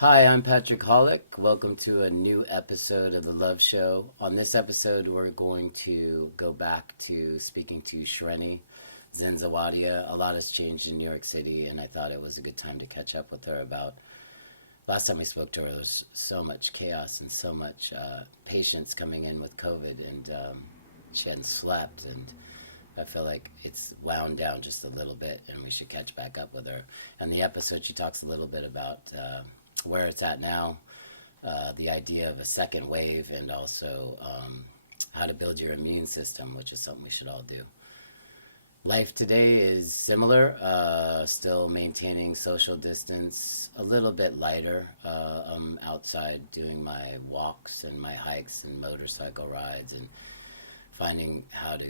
Hi, I'm Patrick Hollick. Welcome to a new episode of The Love Show. On this episode, we're going to go back to speaking to Shreni Zinzuwadia. A lot has changed in New York City, and I thought it was a good time to catch up with her about. Last time we spoke to her, there was so much chaos and so much patients coming in with COVID, and she hadn't slept. And I feel like it's wound down just a little bit, and we should catch back up with her. And the episode, she talks a little bit about where it's at now, the idea of a second wave, and also how to build your immune system, which is something we should all do. Life today is similar, still maintaining social distance, a little bit lighter. I'm outside doing my walks and my hikes and motorcycle rides and finding how to,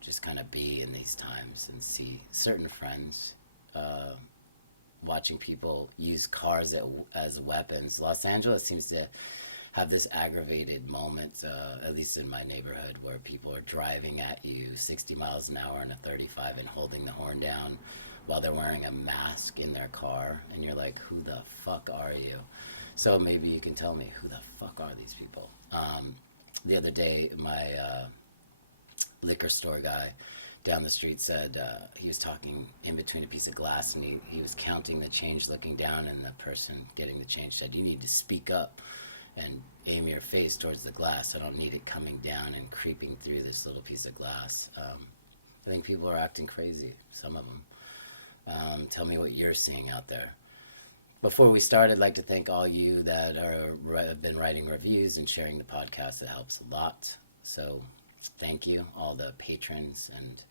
just kind of be in these times and see certain friends. Watching people use cars as weapons. Los Angeles seems to have this aggravated moment, at least in my neighborhood, where people are driving at you 60 miles an hour in a 35 and holding the horn down while they're wearing a mask in their car. And you're like, who the fuck are you? So maybe you can tell me, who the fuck are these people? The other day, my liquor store guy down the street said he was talking in between a piece of glass, and he was counting the change looking down, and the person getting the change said, you need to speak up and aim your face towards the glass. I don't need it coming down and creeping through this little piece of glass. I think people are acting crazy, some of them. Tell me what you're seeing out there. Before we start, I'd like to thank all you that have been writing reviews and sharing the podcast. It helps a lot. So thank you, all the patrons, and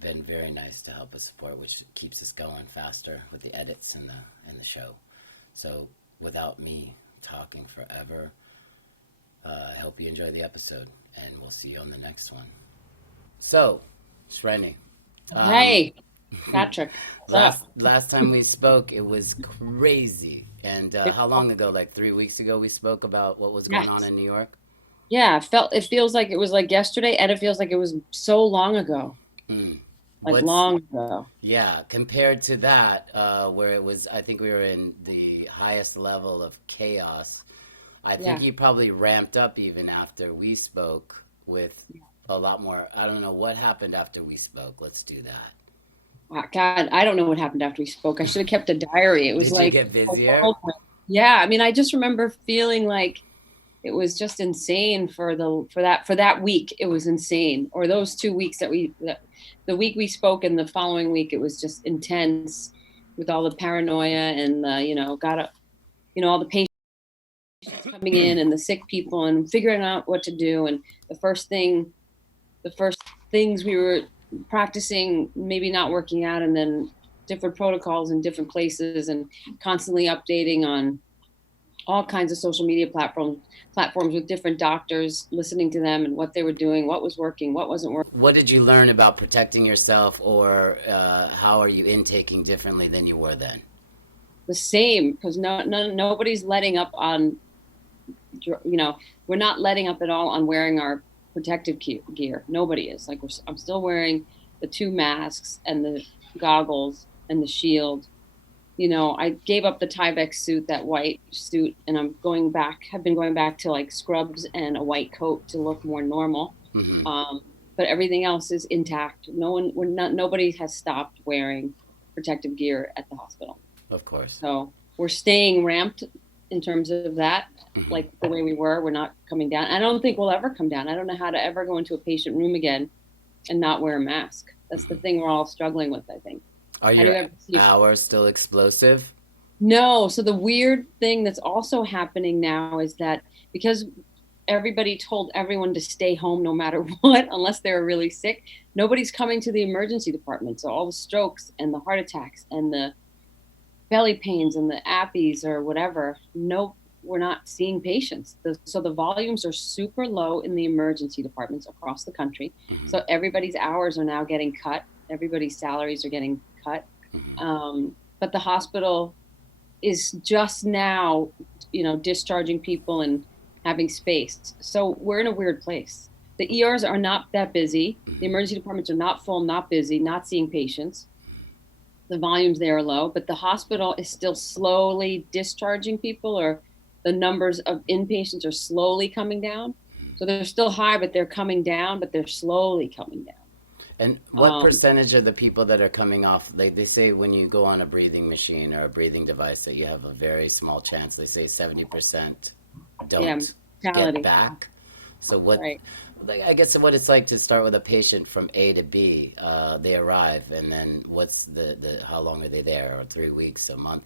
been very nice to help us support, which keeps us going faster with the edits and the show. So without me talking forever, I hope you enjoy the episode, and we'll see you on the next one. So, Shreni, Hey, Patrick, what's up? last time we spoke, it was crazy. And how long ago? Like 3 weeks ago, we spoke about what was going on Yes. in New York. Yeah, it feels like it was like yesterday, and it feels like it was so long ago, Mm. like What's long ago. Yeah, compared to that, where it was, I think we were in the highest level of chaos. I think Yeah. you probably ramped up even after we spoke with a lot more. I don't know what happened after we spoke. Let's do that. God, I don't know what happened after we spoke. I should have kept a diary. It was Did you like get a busier? whirlwind. Yeah, I mean, I just remember feeling like it was just insane for that week. It was insane. Or those 2 weeks the week we spoke and the following week, it was just intense with all the paranoia and all the patients coming in and the sick people and figuring out what to do. And the first thing, the first things we were practicing maybe not working out, and then different protocols in different places, and constantly updating on all kinds of social media platforms with different doctors, listening to them and what they were doing, what was working, what wasn't working. What did you learn about protecting yourself, or how are you intaking differently than you were then? The same, because nobody's letting up on, we're not letting up at all on wearing our protective gear. Nobody is. Like, I'm still wearing the two masks and the goggles and the shield. I gave up the Tyvek suit, that white suit, and have been going back to like scrubs and a white coat to look more normal. Hmm. But everything else is intact. Nobody has stopped wearing protective gear at the hospital. Of course. So we're staying ramped in terms of that, Hmm. like the way we were. We're not coming down. I don't think we'll ever come down. I don't know how to ever go into a patient room again and not wear a mask. That's the Hmm. thing we're all struggling with, I think. Are How do you your ever see? hours still explosive? No. So the weird thing that's also happening now is that because everybody told everyone to stay home no matter what, unless they were really sick, nobody's coming to the emergency department. So all the strokes and the heart attacks and the belly pains and the appies or whatever, no, we're not seeing patients. So the volumes are super low in the emergency departments across the country. Hmm. So everybody's hours are now getting cut. Everybody's salaries are getting cut. Hmm. But the hospital is just now, discharging people and having space. So we're in a weird place. The ERs are not that busy. The Hmm. emergency departments are not full, not busy, not seeing patients. The volumes there are low, but the hospital is still slowly discharging people, or the numbers of inpatients are slowly coming down. So they're still high, but they're coming down, but they're slowly coming down. And what percentage of the people that are coming off, like they say when you go on a breathing machine or a breathing device that you have a very small chance, they say 70% Yeah, don't get mortality. back. So what, Right. like, I guess what it's like to start with a patient from A to B, they arrive and then what's how long are they there? Or 3 weeks, a month?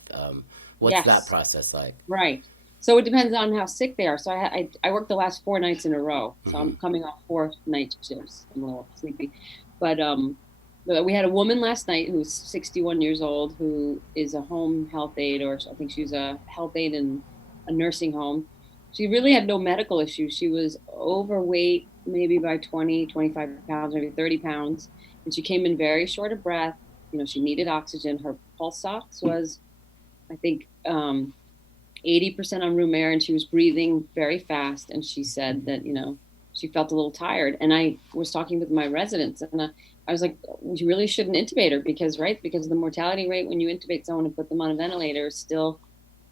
What's that Yes. process like? Right. So it depends on how sick they are. So I worked the last 4 nights in a row. So Hmm. I'm coming off 4 night shifts. I'm a little sleepy, but we had a woman last night who's 61 years old who is a home health aide, or I think she's a health aide in a nursing home. She really had no medical issues. She was overweight, maybe by 20, 25 pounds, maybe 30 pounds. And she came in very short of breath. She needed oxygen. Her pulse ox was, I think, 80% on room air, and she was breathing very fast. And she said that, she felt a little tired. And I was talking with my residents, and I was like, you really shouldn't intubate her because, right? Because the mortality rate when you intubate someone and put them on a ventilator is still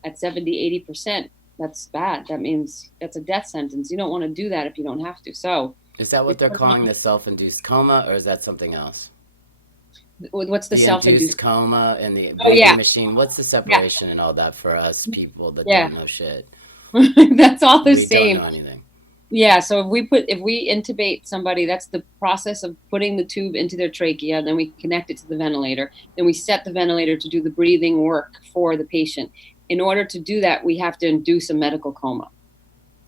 at 70, 80%. That's bad. That means that's a death sentence. You don't want to do that if you don't have to. So Is that we what they're put them calling on, the self-induced coma or is that something else? what's the The induced self-induced? coma and the Oh, breathing yeah. machine. What's the Yeah. separation and all that for us people that Yeah. don't know shit? That's all the We don't same. know anything. Yeah, so if we intubate somebody, that's the process of putting the tube into their trachea, then we connect it to the ventilator, then we set the ventilator to do the breathing work for the patient. In order to do that, we have to induce a medical coma.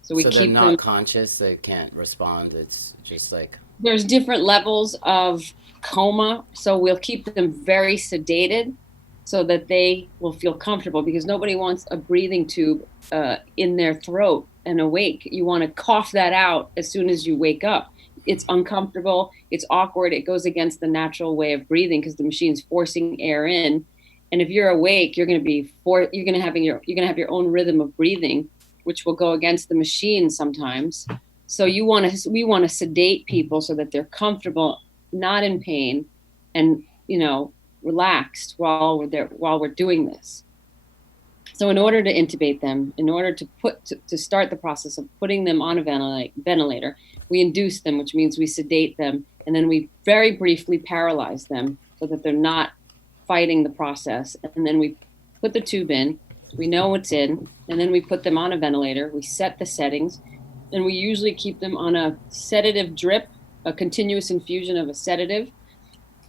So we So they're keep them. not conscious. They can't respond. It's just like There's different levels of coma, so we'll keep them very sedated so that they will feel comfortable, because nobody wants a breathing tube in their throat and awake. You want to cough that out as soon as you wake up. It's uncomfortable, it's awkward, it goes against the natural way of breathing because the machine's forcing air in. And if you're awake, you're going to have your own rhythm of breathing, which will go against the machine sometimes. So we want to sedate people so that they're comfortable, not in pain, and relaxed while we're doing this. So in order to intubate them, in order to start the process of putting them on a ventilator, we induce them, which means we sedate them, and then we very briefly paralyze them so that they're not fighting the process. And then we put the tube in, we know what's in, and then we put them on a ventilator. We set the settings, and we usually keep them on a sedative drip, a continuous infusion of a sedative.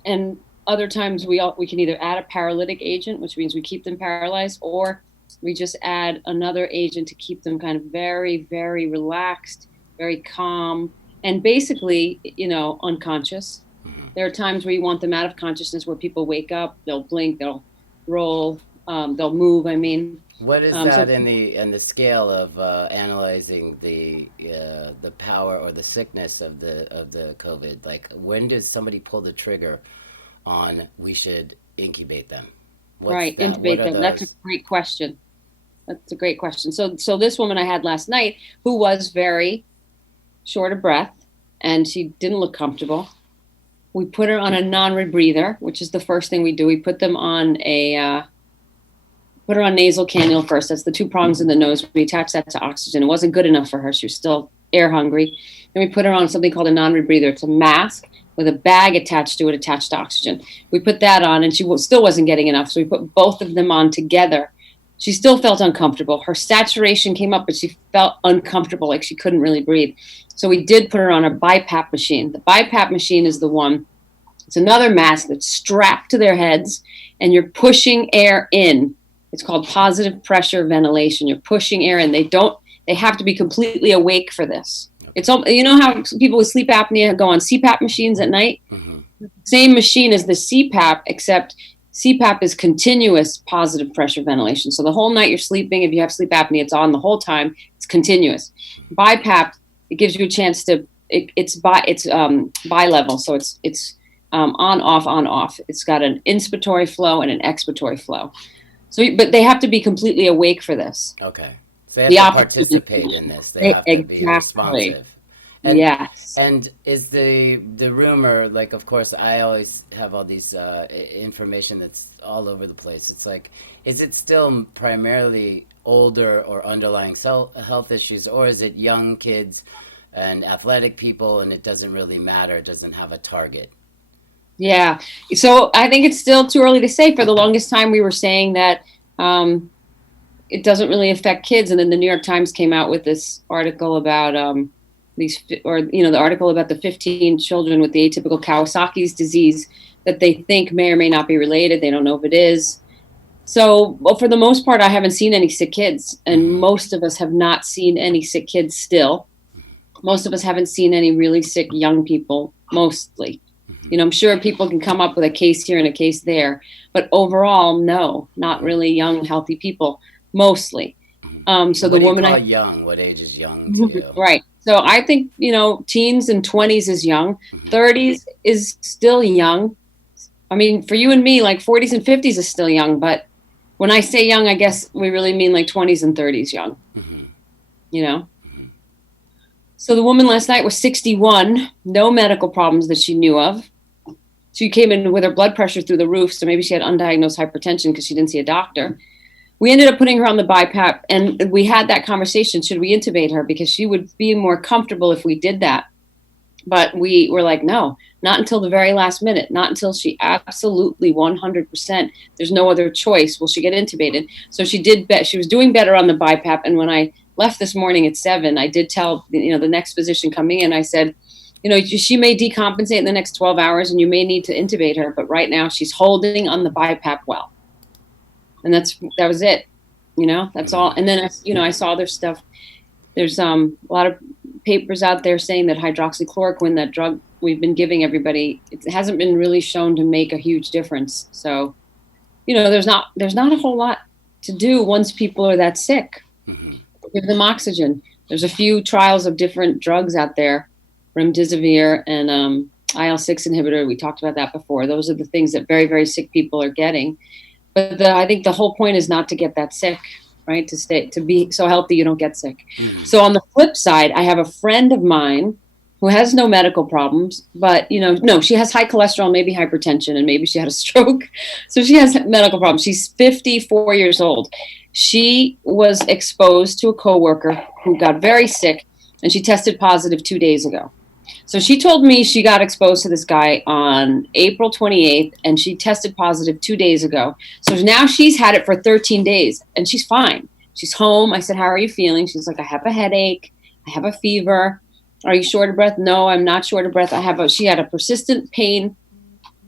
And other times we can either add a paralytic agent, which means we keep them paralyzed, or we just add another agent to keep them kind of very, very relaxed, very calm, and basically, unconscious. There are times where you want them out of consciousness, where people wake up, they'll blink, they'll roll, they'll move. I mean, what is so that in the scale of analyzing the power or the sickness of the COVID? Like when does somebody pull the trigger on we should incubate them? What's right, that? What intubate are them. That's a those? great question. That's a great question. So this woman I had last night, who was very short of breath and she didn't look comfortable, we put her on a non-rebreather, which is the first thing we do. We put her on nasal cannula first. That's the two prongs in the nose. We attach that to oxygen. It wasn't good enough for her. She was still air hungry. Then we put her on something called a non-rebreather. It's a mask with a bag attached to it, attached to oxygen. We put that on, and she still wasn't getting enough. So we put both of them on together. She still felt uncomfortable. Her saturation came up, but she felt uncomfortable, like she couldn't really breathe. So we did put her on a BiPAP machine. The BiPAP machine is the one. It's another mask that's strapped to their heads, and you're pushing air in. It's called positive pressure ventilation. You're pushing air in. They have to be completely awake for this. It's, how people with sleep apnea go on CPAP machines at night? Mm-hmm. Same machine as the CPAP, except CPAP is continuous positive pressure ventilation. So the whole night you're sleeping, if you have sleep apnea, it's on the whole time. It's continuous. BiPAP, it gives you a chance to. It's bi-level, so it's on off on off. It's got an inspiratory flow and an expiratory flow. So, but they have to be completely awake for this. Okay. So they have The to opposite. participate in this. They have to be Exactly. responsive. And Yes. and is the rumor, like, of course I always have all these information that's all over the place. It's like, is it still primarily older or underlying health issues, or is it young kids and athletic people, and it doesn't really matter, it doesn't have a target? Yeah. So I think it's still too early to say. For the longest time, we were saying that um, it doesn't really affect kids. And then the New York Times came out with this article about the article about the 15 children with the atypical Kawasaki's disease that they think may or may not be related. They don't know if it is. So, well, for the most part, I haven't seen any sick kids, and Mm-hmm. most of us have not seen any sick kids still. Most of us haven't seen any really sick young people, mostly. Mm-hmm. You know, I'm sure people can come up with a case here and a case there, but overall, no, not really young, healthy people, mostly. So What the do you woman call I, young? What age is young to you? right. So I think, teens and 20s is young, Mm-hmm. 30s is still young. I mean, for you and me, like 40s and 50s is still young, but when I say young, I guess we really mean like 20s and 30s young, Mm-hmm. you know? Mm-hmm. So the woman last night was 61, no medical problems that she knew of. She came in with her blood pressure through the roof, so maybe she had undiagnosed hypertension because she didn't see a doctor. We ended up putting her on the BiPAP, and we had that conversation. Should we intubate her? Because she would be more comfortable if we did that. But we were like, no, not until the very last minute, not until she absolutely 100%. There's no other choice. Will she get intubated? So she did. She was doing better on the BiPAP. And when I left this morning at 7, I did tell the next physician coming in. I said, she may decompensate in the next 12 hours, and you may need to intubate her. But right now, she's holding on the BiPAP well, and that was it. That's all. Mm-hmm. And then I saw their stuff. There's a lot of papers out there saying that hydroxychloroquine, that drug we've been giving everybody, it hasn't been really shown to make a huge difference. So, there's not a whole lot to do once people are that sick. Mm-hmm. Give them oxygen. There's a few trials of different drugs out there, remdesivir and IL-6 inhibitor. We talked about that before. Those are the things that very, very sick people are getting. But I think the whole point is not to get that sick, right? To be so healthy you don't get sick. Mm-hmm. So on the flip side, I have a friend of mine who has no medical problems, but no, she has high cholesterol, maybe hypertension, and maybe she had a stroke. So she has medical problems. She's 54 years old. She was exposed to a coworker who got very sick, and she tested positive 2 days ago. So she told me she got exposed to this guy on April 28th, and she tested positive 2 days ago. So now she's had it for 13 days, and she's fine. She's home. I said, how are you feeling? She's like, I have a headache. I have a fever. Are you short of breath? No, I'm not short of breath. She had a persistent pain.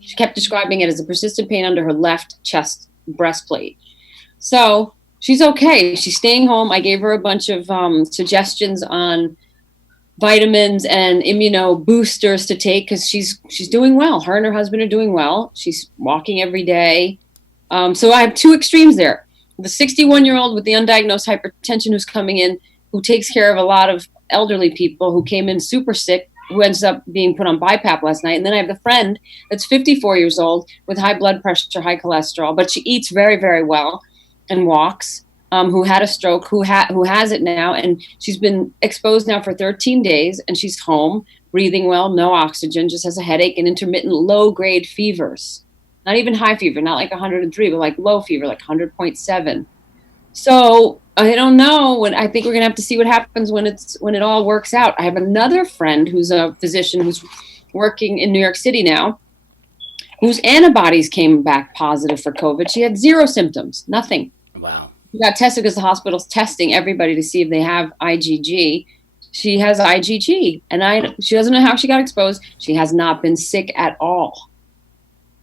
She kept describing it as a persistent pain under her left chest breastplate. So she's okay. She's staying home. I gave her a bunch of suggestions on vitamins and immuno boosters to take because she's doing well. Her and her husband are doing well. She's walking every day. So I have two extremes there. The 61-year-old with the undiagnosed hypertension who's coming in, who takes care of a lot of elderly people who came in super sick, who ends up being put on BiPAP last night. And then I have the friend that's 54 years old with high blood pressure, high cholesterol, but she eats very, very well and walks. Who had a stroke, who has it now, and she's been exposed now for 13 days, and she's home, breathing well, no oxygen, just has a headache and intermittent low-grade fevers. Not even high fever, not like 103, but like low fever, like 100.7. So I don't know. I think we're gonna have to see what happens when it all works out. I have another friend who's a physician who's working in New York City now, whose antibodies came back positive for COVID. She had zero symptoms, nothing. Wow. She got tested because the hospital's testing everybody to see if they have IgG. She has IgG, and she doesn't know how she got exposed. She has not been sick at all.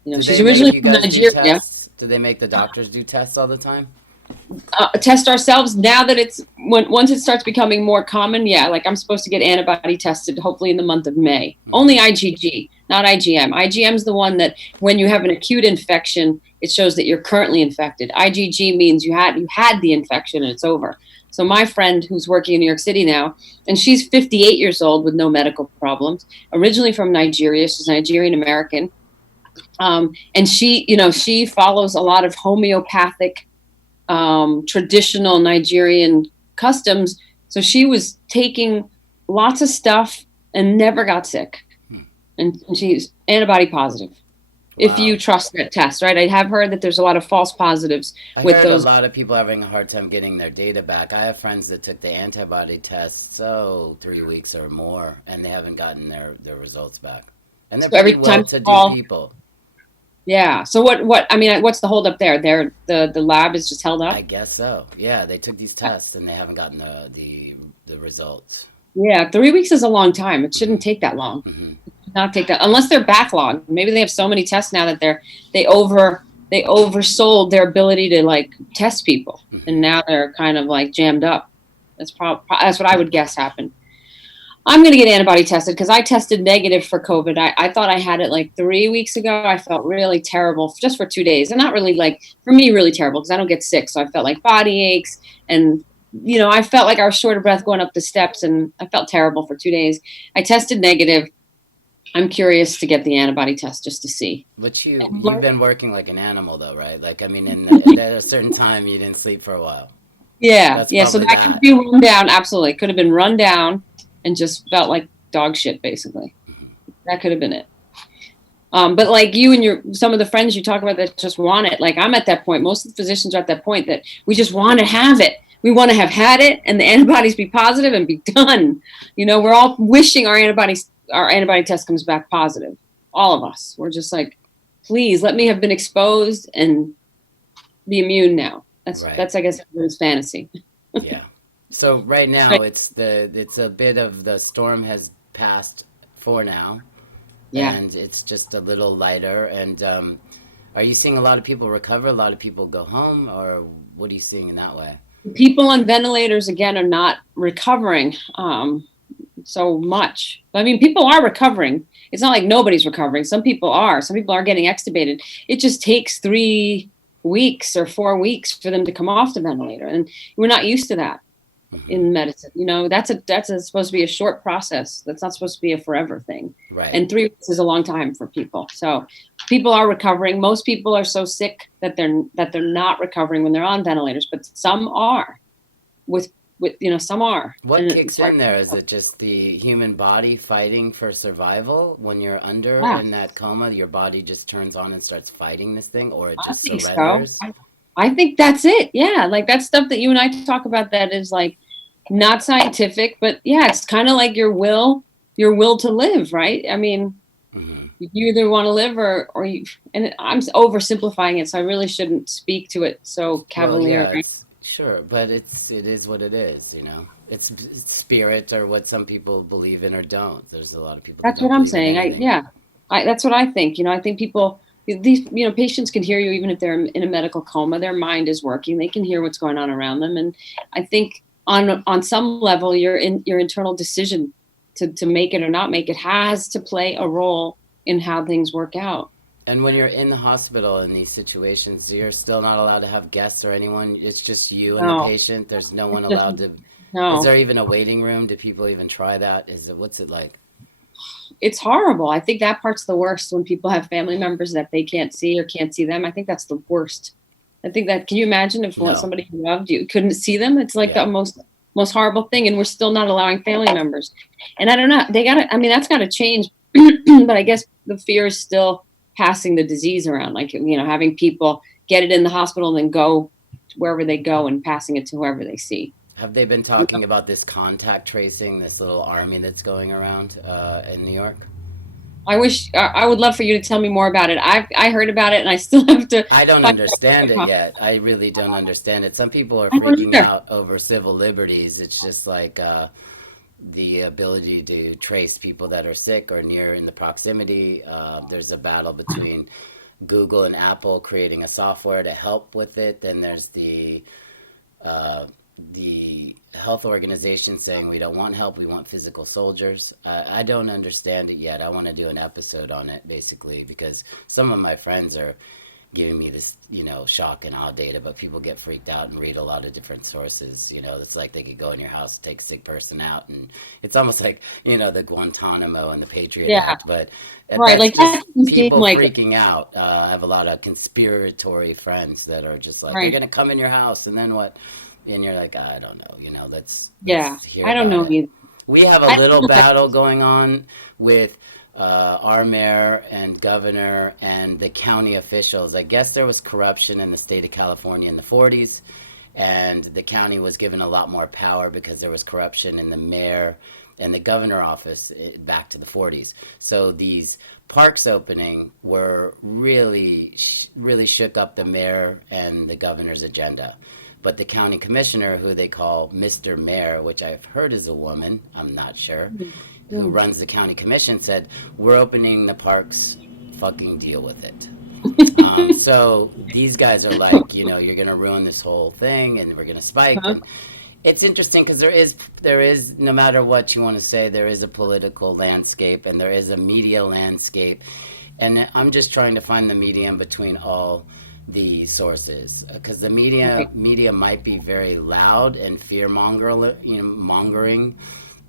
She's originally from Nigeria. Do they make the doctors do tests all the time? Test ourselves now that once it starts becoming more common. Yeah, like I'm supposed to get antibody tested hopefully in the month of May. Mm-hmm. Only IgG, not IgM. IgM is the one that when you have an acute infection, it shows that you're currently infected. IgG means you had the infection and it's over. So my friend who's working in New York City now, and she's 58 years old with no medical problems, originally from Nigeria. She's Nigerian American. And she follows a lot of homeopathic traditional Nigerian customs. So she was taking lots of stuff and never got sick. And she's antibody positive. If you Wow. trust that test, right? I have heard that there's a lot of false positives I with heard a those. lot of people having a hard time getting their data back. I have friends that took the antibody test, so 3 weeks or more, and they haven't gotten their results back. And they're So every pretty time well you to do call, people. yeah. So what? I mean, what's the holdup there? The lab is just held I up. guess so. Yeah, they took these tests and they haven't gotten the results. Yeah, 3 weeks is a long time. It shouldn't Hmm. take that long. Hmm. Not take that unless they're backlogged. Maybe they have so many tests now that they oversold their ability to like test people, and Hmm. now they're kind of like jammed up. That's what I would guess happened. I'm going to get antibody tested because I tested negative for COVID. I thought I had it like 3 weeks ago. I felt really terrible just for 2 days. And not really like, for me, really terrible because I don't get sick. So I felt like body aches and, I felt like I was short of breath going up the steps and I felt terrible for 2 days. I tested negative. I'm curious to get the antibody test just to see. But And you've been working like an animal though, right? Like I mean, at a certain time you didn't sleep for a while. yeah, That's yeah. So probably that could that. be run down. Absolutely. Could have been run down and just felt like dog shit, basically. That could have been it. But like you and some of the friends you talk about that just want it, like I'm at that point. Most of the physicians are at that point that we just want to have it. We want to have had it, and the antibodies be positive and be done. We're all wishing our antibody test comes back positive. All of us. We're just like, please let me have been exposed and be immune now. That's Right. that's I guess everyone's fantasy. Yeah. So right now it's a bit of the storm has passed for now, Yeah. and it's just a little lighter. And are you seeing a lot of people recover? A lot of people go home, or what are you seeing in that way? People on ventilators again are not recovering. So much. I mean, people are recovering. It's not like nobody's recovering. Some people are. Some people are getting extubated. It just takes 3 weeks or 4 weeks for them to come off the ventilator, and we're not used to that Hmm. in medicine. Supposed to be a short process. That's not supposed to be a forever thing. Right. And 3 weeks is a long time for people. So people are recovering. Most people are so sick that they're not recovering when they're on ventilators, but some are. Some are, What and kicks it's hard. in there? Is it just the human body fighting for survival? When you're under Yeah, in that coma, your body just turns on and starts fighting this thing, or it I just think so. surrenders? I think that's it. Yeah, like that stuff that you and I talk about that is like not scientific, but yeah, it's kind of like your will to live, right? I mean, Hmm. you either want to live or you. And I'm oversimplifying it, so I really shouldn't speak to it so Well, cavalier, yeah, right? it's sure, but it is what it is, you know. It's spirit or what some people believe in or don't. There's a lot of people that That's don't what I'm believe in saying. anything. That's what I think. I think people these patients can hear you even if they're in a medical coma. Their mind is working. They can hear what's going on around them, and I think on some level, your internal decision to make it or not make it has to play a role in how things work out. And when you're in the hospital in these situations, you're still not allowed to have guests or anyone. It's just you and the No, patient. There's no one it's just allowed to. Is no. there even a waiting room? Do people even try that? What's it like? It's horrible. I think that part's the worst when people have family members that they can't see or can't see them. I think that's the worst. I think that can you imagine if No. somebody you loved you couldn't see them? It's like Yeah. the most horrible thing, and we're still not allowing family members. And I don't know. They got to. I mean, that's got to change. But I guess the fear is still passing the disease around, like having people get it in the hospital and then go wherever they go and passing it to whoever they see. Have they been talking about this contact tracing, this little army that's going around in New York? I would love for you to tell me more about it. I heard about it, and I still have to I don't find understand it out. yet. I really don't understand it. Some people are I don't freaking either. out over civil liberties. It's just like the ability to trace people that are sick or near in the proximity. There's a battle between Google and Apple creating a software to help with it. Then there's uh, the health organization saying we don't want help, we want physical soldiers. I don't understand it yet. I want to do an episode on it basically because some of my friends are giving me this, shock and awe data, but people get freaked out and read a lot of different sources. It's like they could go in your house, take a sick person out, and it's almost like, the Guantanamo and the Patriot Yeah, Act, but right. that's Like that just doesn't seem people like freaking out. I have a lot of conspiratory friends that are just like, they're right. going to come in your house, and then what? And you're like, I don't know, let's Yeah, hear I don't about know it. either. We have a I little don't know. battle going on with our mayor and governor and the county officials. I guess there was corruption in the state of California in the 40s, and the county was given a lot more power because there was corruption in the mayor and the governor office back to the 40s. So these parks opening were really shook up the mayor and the governor's agenda. But the county commissioner, who they call Mr. Mayor, which I've heard is a woman, I'm not sure, who Mm. runs the county commission, said, "We're opening the parks, fucking deal with it." So these guys are like, you're going to ruin this whole thing and we're going to spike. Huh? And it's interesting because there is, no matter what you want to say, there is a political landscape and there is a media landscape. And I'm just trying to find the medium between all the sources because the media Right. media might be very loud and mongering.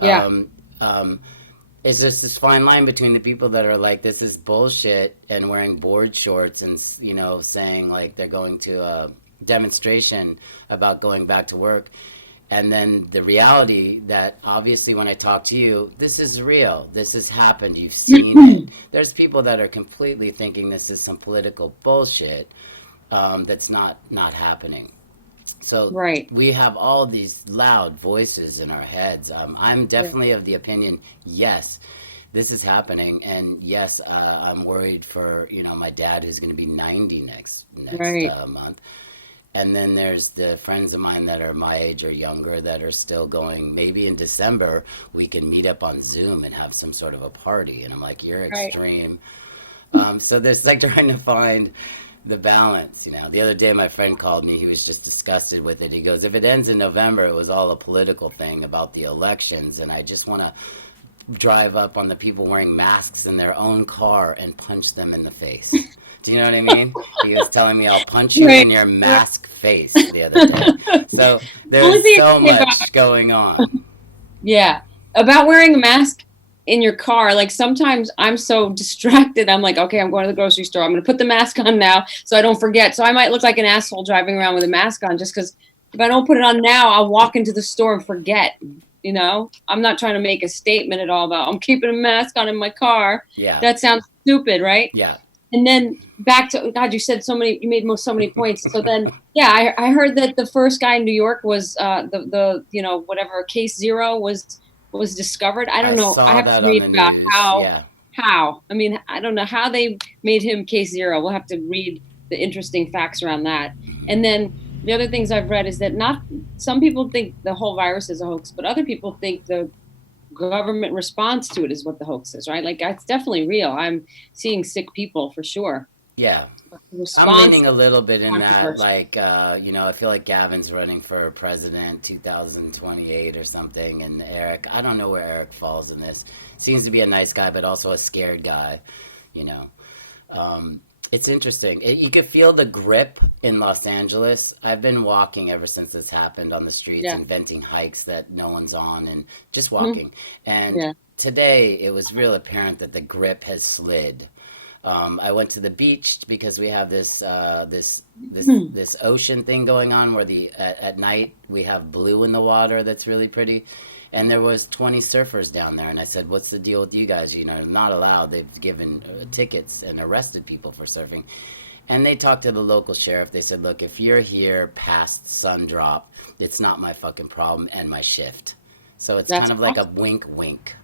Yeah. Um, um, it's just this fine line between the people that are like, this is bullshit, and wearing board shorts and saying like they're going to a demonstration about going back to work, and then the reality that obviously when I talk to you, this is real, this has happened, you've seen it. There's people that are completely thinking this is some political bullshit, that's not happening. So Right. we have all these loud voices in our heads. I'm Yeah. definitely of the opinion, yes, this is happening, and yes, I'm worried for my dad who's going to be 90 next Right. month. And then there's the friends of mine that are my age or younger that are still going. Maybe in December we can meet up on Zoom and have some sort of a party. And I'm like, you're Right. extreme. So there's like trying to find the balance. The other day my friend called me. He was just disgusted with it. He goes, if it ends in November, it was all a political thing about the elections, and I just want to drive up on the people wearing masks in their own car and punch them in the face. Do you know what I mean? He was telling me, I'll punch you Right. in your Right. mask face the other day. So Only there's thing I so can say about much going on. Yeah. About wearing a mask in your car. Like sometimes I'm so distracted. I'm like, okay, I'm going to the grocery store. I'm going to put the mask on now so I don't forget. So I might look like an asshole driving around with a mask on just because if I don't put it on now, I'll walk into the store and forget. I'm not trying to make a statement at all about I'm keeping a mask on in my car. Yeah. That sounds stupid, right? Yeah. And then back to God, you made so many points. So then, yeah, I heard that the first guy in New York was the whatever case zero was discovered. I I don't know. I saw have to that on read the about news. Yeah. how. I mean, I don't know how they made him case zero. We'll have to read the interesting facts around that. And then the other things I've read is that not some people think the whole virus is a hoax, but other people think the government response to it is what the hoax is, right? Like it's definitely real. I'm seeing sick people for sure. Yeah. The I'm response leaning a little bit in that, controversial. like, I feel like Gavin's running for president 2028 or something, and Eric, I don't know where Eric falls in this. Seems to be a nice guy, but also a scared guy, you know. It's interesting. You could feel the grip in Los Angeles. I've been walking ever since this happened on the streets, Yeah. inventing hikes that no one's on, and just Mhm. walking. And Yeah. today it was real apparent that the grip has slid. I went to the beach because we have this ocean thing going on where at night we have blue in the water that's really pretty, and there was 20 surfers down there, and I said, "What's the deal with you guys? Not allowed." They've given tickets and arrested people for surfing, and they talked to the local sheriff. They said, "Look, if you're here past sun drop, it's not my fucking problem and my shift." So it's kind That's of like a awesome. wink, wink.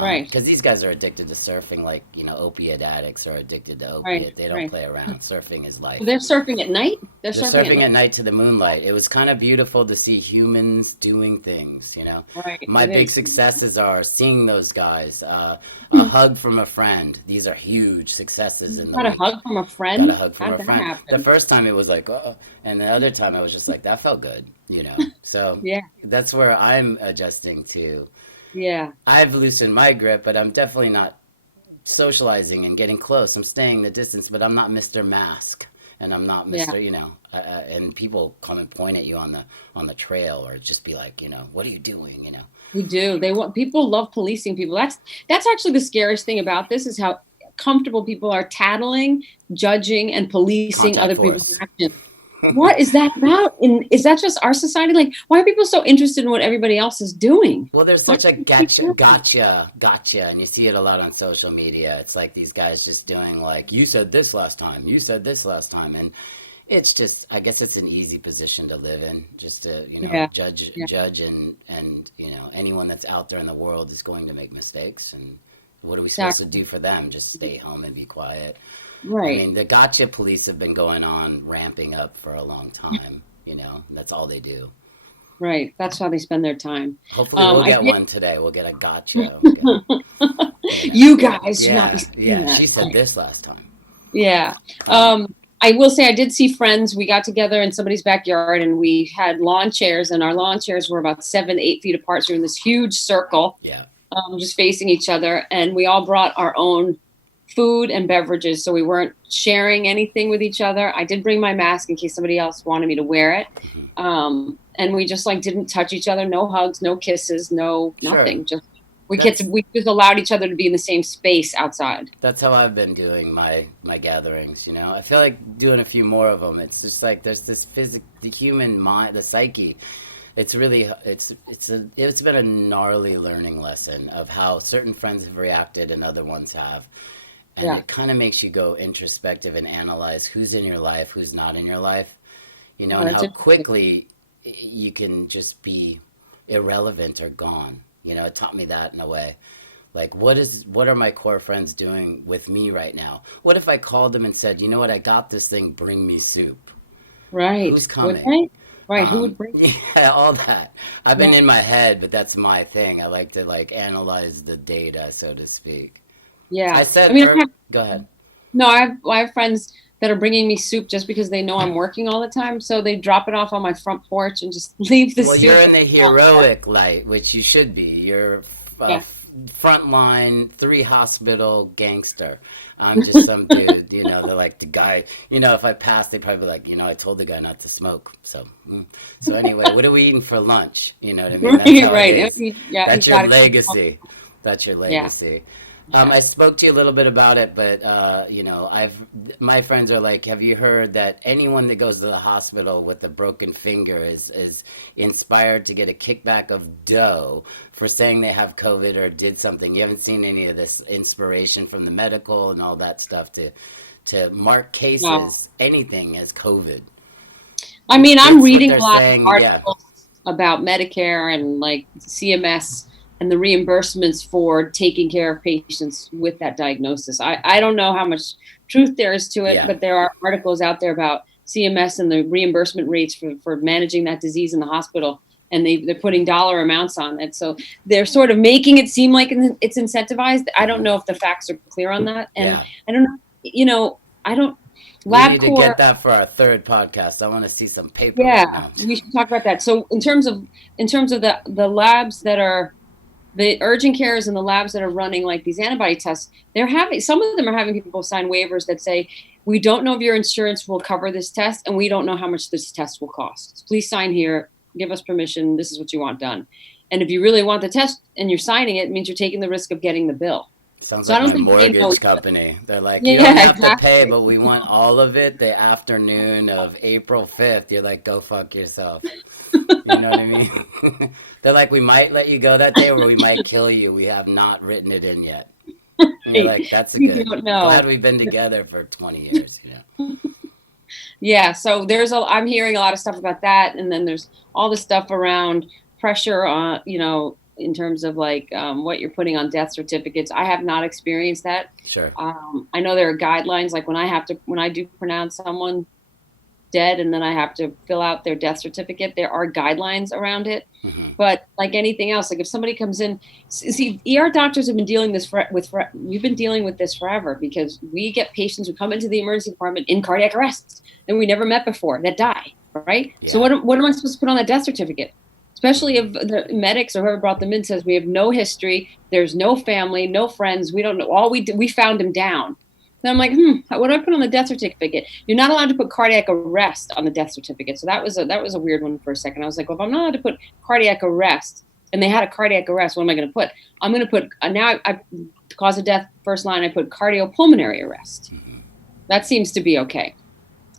Right. Because these guys are addicted to surfing, like opiate addicts are addicted to Right. opiate. They don't Right. play around. Surfing is So life. they're surfing at night. They're They're surfing at surfing night. at night to the moonlight. It was kind of beautiful to see humans doing things. Right. My It big is. successes are seeing those guys. A hug from a friend. These are huge successes in the Got a week. hug from a Got a friend. hug from How'd a that friend. The happen? first time it was like, and the other time I was just like, that felt good. So Yeah. that's where I'm adjusting to. Yeah. I've loosened my grip, but I'm definitely not socializing and getting close. I'm staying the distance, but I'm not Mr. Mask, and I'm not Yeah. Mr. And people come and point at you on the trail, or just be like, what are you doing? We do. People love policing people. That's actually the scariest thing about this is how comfortable people are tattling, judging, and policing Contact other people's force. actions. what is that about? And is that just our society? Like, why are people so interested in what everybody else is doing? Well, there's What such a are they doing? gotcha, and you see it a lot on social media. It's like these guys just doing like, you said this last time, you said this last time, and it's just, I guess it's an easy position to live in, just to, Yeah, yeah, judge, and anyone that's out there in the world is going to make mistakes, and what are we supposed to exactly. do for them? Just stay home and be quiet. I Right, mean, the gotcha police have been going on, ramping up for a long time. That's all they do. right. That's how they spend their time. Hopefully, we'll I get did. one today. We'll get a gotcha. We'll get a, You guys should not be yeah, saying yeah. that. She said this last time. Yeah. Um, I will say I did see friends. We got together in somebody's backyard and we had lawn chairs, and our lawn chairs were about 7 to 8 feet apart. So we were in this huge circle, yeah, just facing each other. And we all brought our own food and beverages. So we weren't sharing anything with each other. I did bring my mask in case somebody else wanted me to wear it. hmm, And we just like didn't touch each other, no hugs, no kisses, no sure. nothing. Just That's we just allowed each other to be in the same space outside. that's how I've been doing my gatherings. I feel like doing a few more of them. It's just like there's this the human mind, the psyche. It's really it's been a gnarly learning lesson of how certain friends have reacted and other ones have, and Yeah. it kind of makes you go introspective and analyze who's in your life, who's not in your life, Oh, and that's how interesting. quickly you can just be irrelevant or gone. It taught me that in a way. Like, what are my core friends doing with me right now? What if I called them and said, you know what, I got this thing, bring me soup? Right. Who's Would coming? they? Right. Who would bring? Yeah, all that. I've been Yeah. in my head, but that's my thing. I like to like analyze the data, so to speak. I Yeah. I said, mean, go ahead. no, I have friends that are bringing me soup just because they know I'm working all the time. So they drop it off on my front porch and just leave the Well, you're soup. in the heroic light, which you should be. You're a Yeah. frontline, 3 hospital gangster. I'm just some dude, they're like the guy, if I pass, they probably be like, I told the guy not to smoke. So anyway, what are we eating for lunch? You know what I mean? That's Right. how it Right. is. Yeah. That's He's your got to. legacy. That's your Yeah. legacy. Yeah. I spoke to you a little bit about it, but my friends are like, have you heard that anyone that goes to the hospital with a broken finger is inspired to get a kickback of dough for saying they have COVID or did something? You haven't seen any of this inspiration from the medical and all that stuff to mark No. cases, anything as COVID. I mean, I'm It's what reading they're a lot of saying. Yeah, articles about Medicare and like CMS and the reimbursements for taking care of patients with that diagnosis. I don't know how much truth there is to it, yeah. but there are articles out there about CMS and the reimbursement rates for managing that disease in the hospital. And they're putting dollar amounts on it. So they're sort of making it seem like it's incentivized. I don't Hmm. know if the facts are clear on that. And Yeah. I don't know, I don't, We need to LabCorp. get that for our third podcast. I want to see some paperwork Yeah, now. we should talk about that. So in terms of the labs that are the urgent cares and the labs that are running like these antibody tests, they're having some of them are having people sign waivers that say, we don't know if your insurance will cover this test and we don't know how much this test will cost. So please sign here, give us permission, this is what you want done. And if you really want the test and you're signing it, it means you're taking the risk of getting the bill. Sounds So I like don't my think they know. mortgage company. They're like, you don't Yeah, have to pay, exactly. but we want all of it the afternoon of April 5th. You're like, go fuck yourself. You know what I mean? They're like, we might let you go that day or we might kill you. We have not written it in yet. And you're like, that's a We good. don't Glad know. we've been together for 20 years. Yeah, so I'm hearing a lot of stuff about that, and then there's all the stuff around pressure on, in terms of like what you're putting on death certificates. I have not experienced that. Sure. I know there are guidelines, like when I do pronounce someone dead, and then I have to fill out their death certificate. There are guidelines around it, Hmm. but like anything else, like if somebody comes in, see, ER doctors have been dealing we've been dealing with this forever because we get patients who come into the emergency department in cardiac arrest and we never met before that die, right? So Yeah. what am I supposed to put on that death certificate? Especially if the medics or whoever brought them in says we have no history, there's no family, no friends, we don't know. All we did, we found him down. Then I'm like, what do I put on the death certificate? You're not allowed to put cardiac arrest on the death certificate. So that was a weird one for a second. I was like, well, if I'm not allowed to put cardiac arrest, and they had a cardiac arrest, what am I going to put? I'm going to put now. I cause of death first line. I put cardiopulmonary arrest. Hmm. That seems to be okay.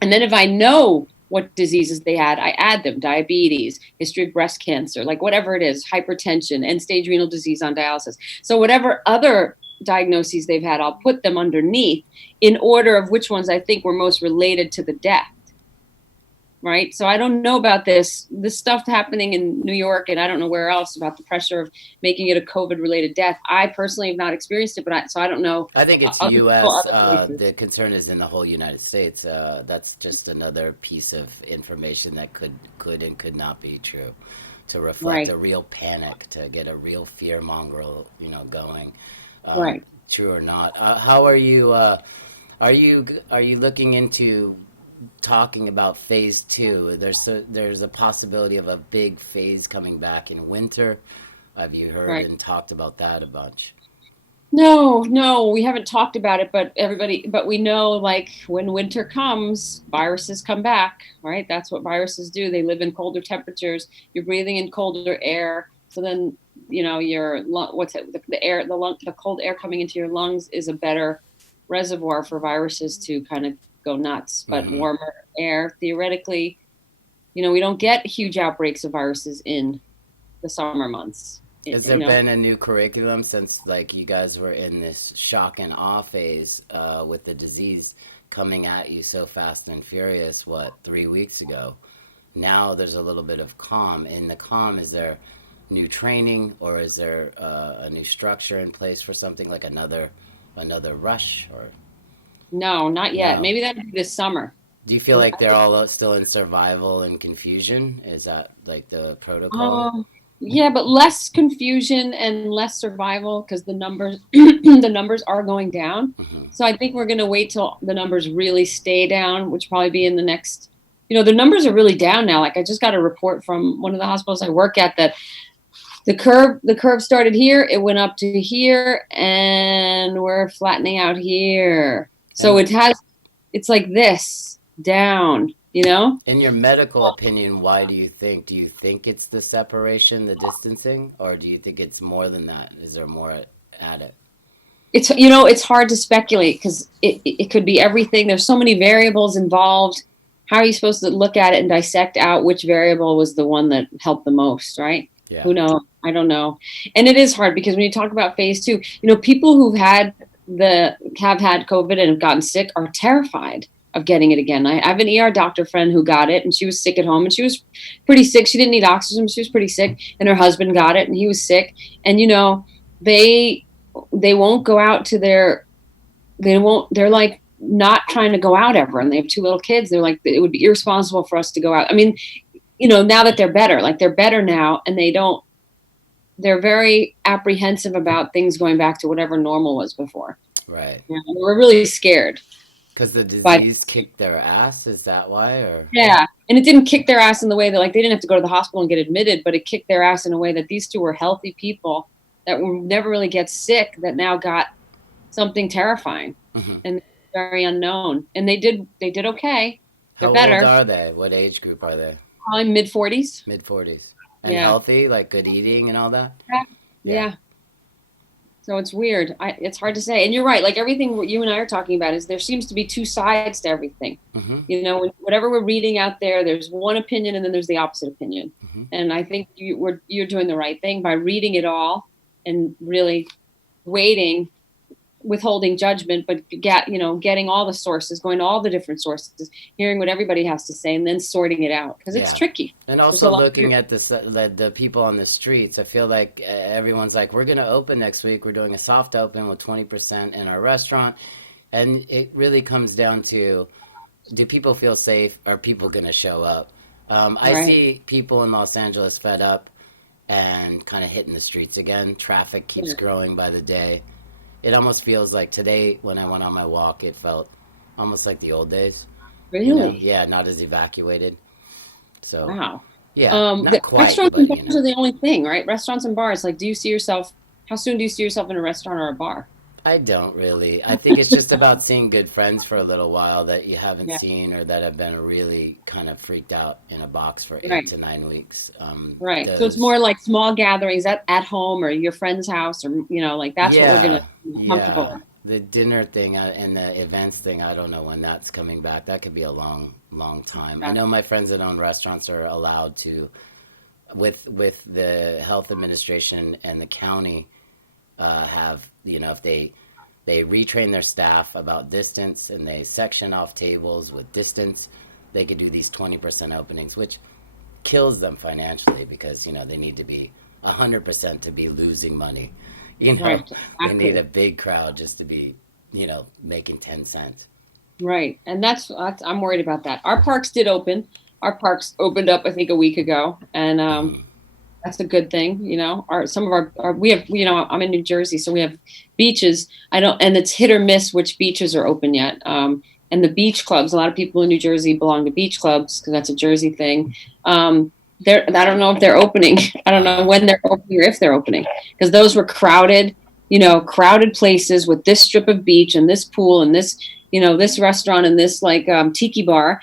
And then if I know what diseases they had. I add them: diabetes, history of breast cancer, like whatever it is, hypertension, end stage renal disease on dialysis. So whatever other diagnoses they've had, I'll put them underneath in order of which ones I think were most related to the death. Right. So I don't know about this stuff happening in New York, and I don't know where else about the pressure of making it a COVID related death. I personally have not experienced it, but so I don't know. I think it's Other people, U.S. other places. The concern is in the whole United States. That's just another piece of information that could not be true, to reflect Right. a real panic, to get a real fear mongrel, going. Right. True or not? How are you? Are you looking into talking about phase two? There's a possibility of a big phase coming back in winter. Have you heard Right. and talked about that a bunch? No, no, we haven't talked about it, but we know, like, when winter comes, viruses come back, right? That's what viruses do. They live in colder temperatures. You're breathing in colder air. So then, your what's it? The air, the cold air coming into your lungs is a better reservoir for viruses to kind of go nuts. But Mm-hmm. warmer air, theoretically, we don't get huge outbreaks of viruses in the summer months. Has there been a new curriculum since, like, you guys were in this shock and awe phase with the disease coming at you so fast and furious? What, 3 weeks ago? Now there's a little bit of calm. In the calm, is there new training, or is there a new structure in place for something like another rush? Or No, not yet. no? Maybe that'll be this summer. Do you feel like they're all still in survival and confusion? Is that like the protocol? Yeah, but less confusion and less survival because the numbers the numbers are going down. Hmm. So I think we're going to wait till the numbers really stay down, which probably be in the next. The numbers are really down now. Like, I just got a report from one of the hospitals I work at that the curve started here, it went up to here, and we're flattening out here. So And it's like this down. in your medical opinion, why do you think it's the separation, the distancing, or do you think it's more than that? Is there more at it? It's hard to speculate because it could be everything. There's so many variables involved. How are you supposed to look at it and dissect out which variable was the one that helped the most, right? Yeah. Who knows? I don't know. And it is hard because when you talk about phase two, people who've have had COVID and have gotten sick are terrified of getting it again. I have an ER doctor friend who got it, and she was sick at home, and she was pretty sick. She didn't need oxygen. She was pretty sick, and her husband got it, and he was sick. And they they won't go out to they're like not trying to go out ever, and they have two little kids. They're like, it would be irresponsible for us to go out. I mean, now that they're better, like, they're better now, and they're very apprehensive about things going back to whatever normal was before. Right. We're really scared. Because the But disease kicked their ass? Is that why? Or yeah, and it didn't kick their ass in the way that, like, they didn't have to go to the hospital and get admitted, but it kicked their ass in a way that these two were healthy people that will never really get sick, that now got something terrifying Mhm. and very unknown. And they did okay. How They're old better. are they? What age group are they? Probably mid 40s. Mid 40s. And Yeah. healthy, like good eating and all that? Yeah. Yeah. Yeah. So it's weird. It's hard to say. And you're right. Like, everything you and I are talking about is there seems to be two sides to everything. Hmm. Whatever we're reading out there, there's one opinion and then there's the opposite opinion. Hmm. And I think you're doing the right thing by reading it all and really waiting, withholding judgment, but getting all the sources, going to all the different sources, hearing what everybody has to say, and then sorting it out because it's Yeah. tricky. And There's a also lot looking at the people on the streets, I feel like everyone's like, we're going to open next week. We're doing a soft open with 20% in our restaurant. And it really comes down to, do people feel safe? Are people going to show up? I right. see people in Los Angeles fed up and kind of hitting the streets again. Traffic keeps Yeah. growing by the day. It almost feels like today when I went on my walk, it felt almost like the old days. Really? Yeah, not as evacuated. So, Wow. yeah, The not quite, restaurants and but bars are the only thing, right? Restaurants and bars. Like, how soon do you see yourself in a restaurant or a bar? I don't really. I think it's just about seeing good friends for a little while that you haven't Yeah. seen, or that have been really kind of freaked out in a box for eight Right. to nine weeks. Right. So it's Those, more like small gatherings at home or your friend's house, or, like, that's what we're going yeah, to be comfortable yeah. with. The dinner thing and the events thing, I don't know when that's coming back. That could be a long, long time. I know my friends that own restaurants are allowed to, with the health administration and the county, have, if they retrain their staff about distance and they section off tables with distance, they could do these 20% openings, which kills them financially because they need to be 100% to be losing money. Right. They need Exactly. a big crowd just to be making 10 cents. Right. And I'm worried about that. Our parks did open. Our parks opened up, I think, a week ago, and that's a good thing. Some of our we have, I'm in New Jersey, so we have beaches. I don't, and it's hit or miss which beaches are open yet. And the beach clubs, a lot of people in New Jersey belong to beach clubs because that's a Jersey thing. I don't know if they're opening. I don't know when they're opening or if they're opening, because those were crowded, crowded places with this strip of beach and this pool and this, this restaurant and this like tiki bar.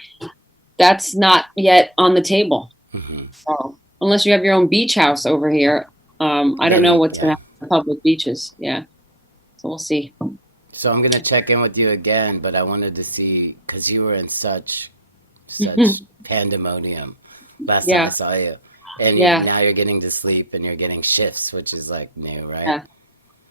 That's not yet on the table. Hmm. So unless you have your own beach house over here, I don't know Then, what's going yeah. to happen with public beaches. Yeah, so we'll see. So I'm gonna check in with you again, but I wanted to see because you were in such pandemonium last time I Yeah, saw you, and yeah, now you're getting to sleep and you're getting shifts, which is like new, right? yeah.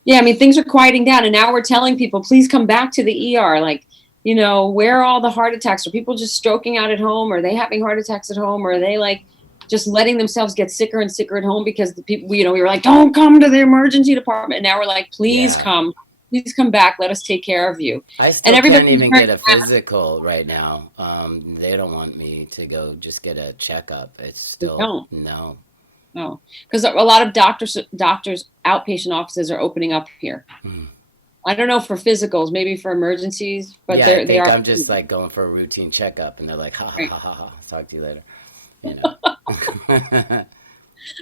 Yeah, I mean, things are quieting down, and now we're telling people, please come back to the ER. Like, where are all the heart attacks? Are people just stroking out at home? Are they having heart attacks at home? Or are they like just letting themselves get sicker and sicker at home because the people, we were like, don't come to the emergency department. And now we're like, Yeah. please come back. Let us take care of you. I And still can't everybody's even wearing get a masks. physical right now. They don't want me to go just get a checkup. It's We still don't. no. No, because a lot of doctors outpatient offices are opening up here. Hmm. I don't know for physicals, maybe for emergencies, but Yeah, I they think are. I'm just like going for a routine checkup, and they're like, ha ha Right. ha ha ha. Talk to you later. You know.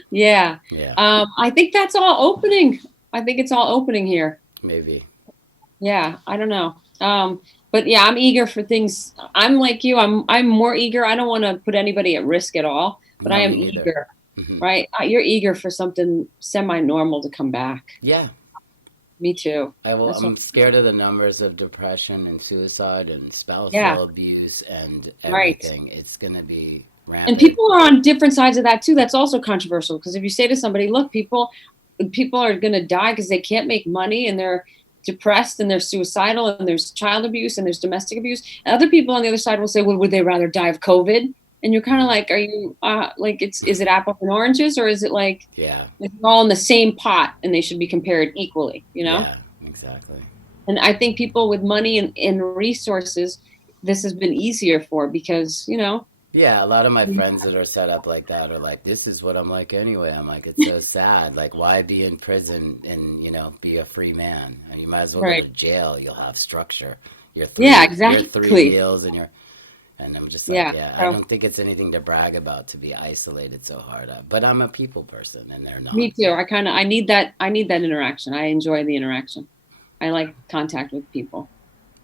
Yeah. Yeah, I think that's all opening. I think it's all opening here. maybe. Yeah, I don't know. But yeah, I'm eager for things. I'm like you. I'm more eager. I don't want to put anybody at risk at all, but I No, am me neither. eager. Hmm. Right? You're eager for something semi-normal to come back. Yeah, Me too. I will. That's what. I'm scared of the numbers of depression and suicide and Yeah. spousal abuse and Right. everything. It's gonna be And rampant. people are on different sides of that too. That's also controversial because if you say to somebody, look, people are going to die because they can't make money and they're depressed and they're suicidal and there's child abuse and there's domestic abuse. And other people on the other side will say, well, would they rather die of COVID? And you're kind of like, are you like, is it apples and oranges, or is it like Yeah, it's all in the same pot and they should be compared equally, you know? yeah, exactly. And I think people with money and resources, this has been easier for because, Yeah, a lot of my friends that are set up like that are like, this is what I'm like anyway. I'm like, it's so sad. Like, why be in prison and, be a free man? And you might as well go right. to jail. You'll have structure. Yeah, Your three exactly. meals and I'm just like, Yeah. yeah, I So don't think it's anything to brag about to be isolated so hard. But I'm a people person and they're not. me too. I need that interaction. I enjoy the interaction. I like contact with people.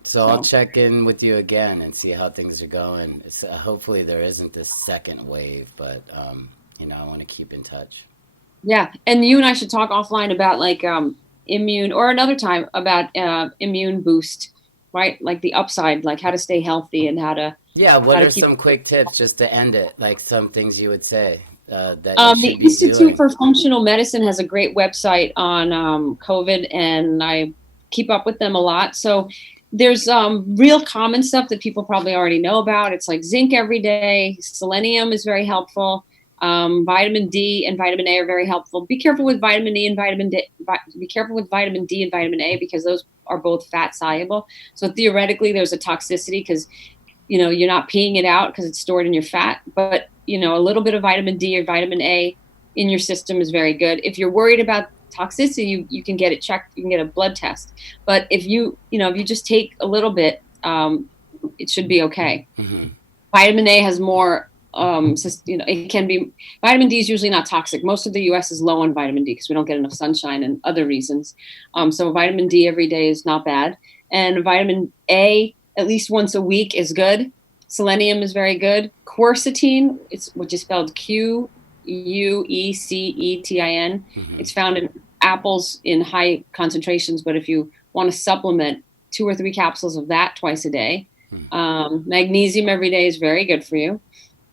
So I'll So check in with you again and see how things are going. Hopefully there isn't this second wave, but I want to keep in touch. yeah. And you and I should talk offline about like immune, or another time about immune boost, right? Like the upside, like how to stay healthy and Yeah, what how to are keep. some quick tips just to end it? Like some things you would say that you The should be Institute doing? for Functional Medicine has a great website on COVID, and I keep up with them a lot. So there's real common stuff that people probably already know about. It's like zinc every day, selenium is very helpful. Vitamin D and vitamin A are very helpful. Be careful with vitamin E and vitamin D. Be careful with vitamin D and vitamin A because those are both fat soluble. So theoretically, there's a toxicity because you're not peeing it out because it's stored in your fat, but a little bit of vitamin D or vitamin A in your system is very good. If you're worried about toxicity, you can get it checked. You can get a blood test. But if you just take a little bit, it should be okay. Hmm. Vitamin A has more, it can be, vitamin D is usually not toxic. Most of the US is low on vitamin D because we don't get enough sunshine and other reasons. So vitamin D every day is not bad. And vitamin A, at least once a week, is good. Selenium is very good. Quercetin, which is spelled Quuecetin. Hmm. It's found in apples in high concentrations, but if you want to supplement, 2 or 3 capsules of that twice a day. Magnesium every day is very good for you.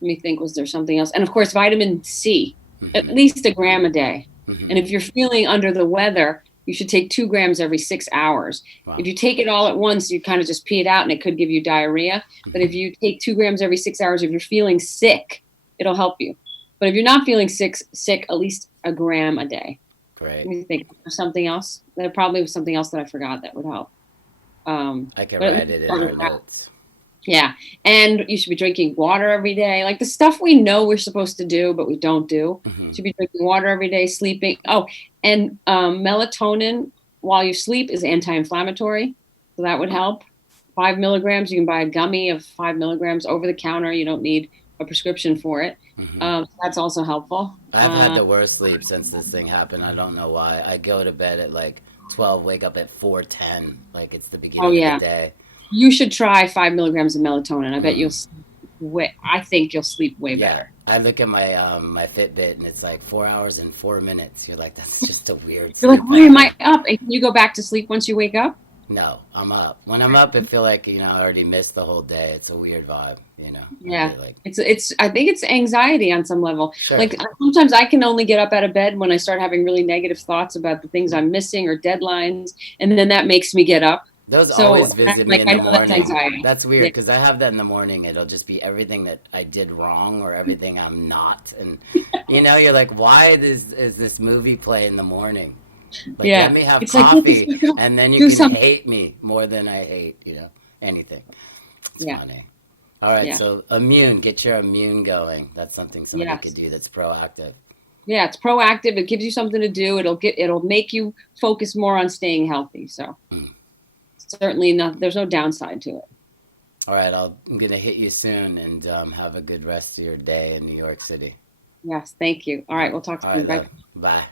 Let me think, was there something else? And of course, vitamin C, at least a gram a day. And if you're feeling under the weather, you should take 2 grams every 6 hours. Wow. If you take it all at once, you kind of just pee it out and it could give you diarrhea. But if you take 2 grams every 6 hours, if you're feeling sick, it'll help you. But if you're not feeling sick, at least a gram a day. Great. Let me think of something else. There probably was something else that I forgot that would help. I can write it in our notes. Yeah. And you should be drinking water every day. Like the stuff we know we're supposed to do, but we don't do. You should be drinking water every day, sleeping. Oh, and melatonin while you sleep is anti-inflammatory. So that would help. 5 milligrams. You can buy a gummy of 5 milligrams over the counter. You don't need a prescription for it. That's also helpful. I've had the worst sleep since this thing happened. I don't know why. I go to bed at like 12, wake up at 4:10, like it's the beginning of the day. You should try 5 milligrams of melatonin. I bet I think you'll sleep way better. I look at my my Fitbit and it's like 4 hours and 4 minutes. You're like, that's just a weird You're like, why am I up? And can you go back to sleep once you wake up? No, I'm up. When I'm up, I feel like, I already missed the whole day. It's a weird vibe, Yeah. Like, I think it's anxiety on some level. Sure. Like sometimes I can only get up out of bed when I start having really negative thoughts about the things I'm missing or deadlines. And then that makes me get up. Those always visit me in the morning. That's weird because I have that in the morning. It'll just be everything that I did wrong or everything I'm not. And, you're like, why is this movie play in the morning? Like, let me have coffee and then you can hate me more than I hate, anything. It's funny. All right, so get your immune going. That's something somebody could do that's proactive. Yeah, it's proactive. It gives you something to do. It'll make you focus more on staying healthy. So certainly there's no downside to it. All right, I'm going to hit you soon and have a good rest of your day in New York City. Yes, thank you. All right, we'll talk soon. Bye. Bye.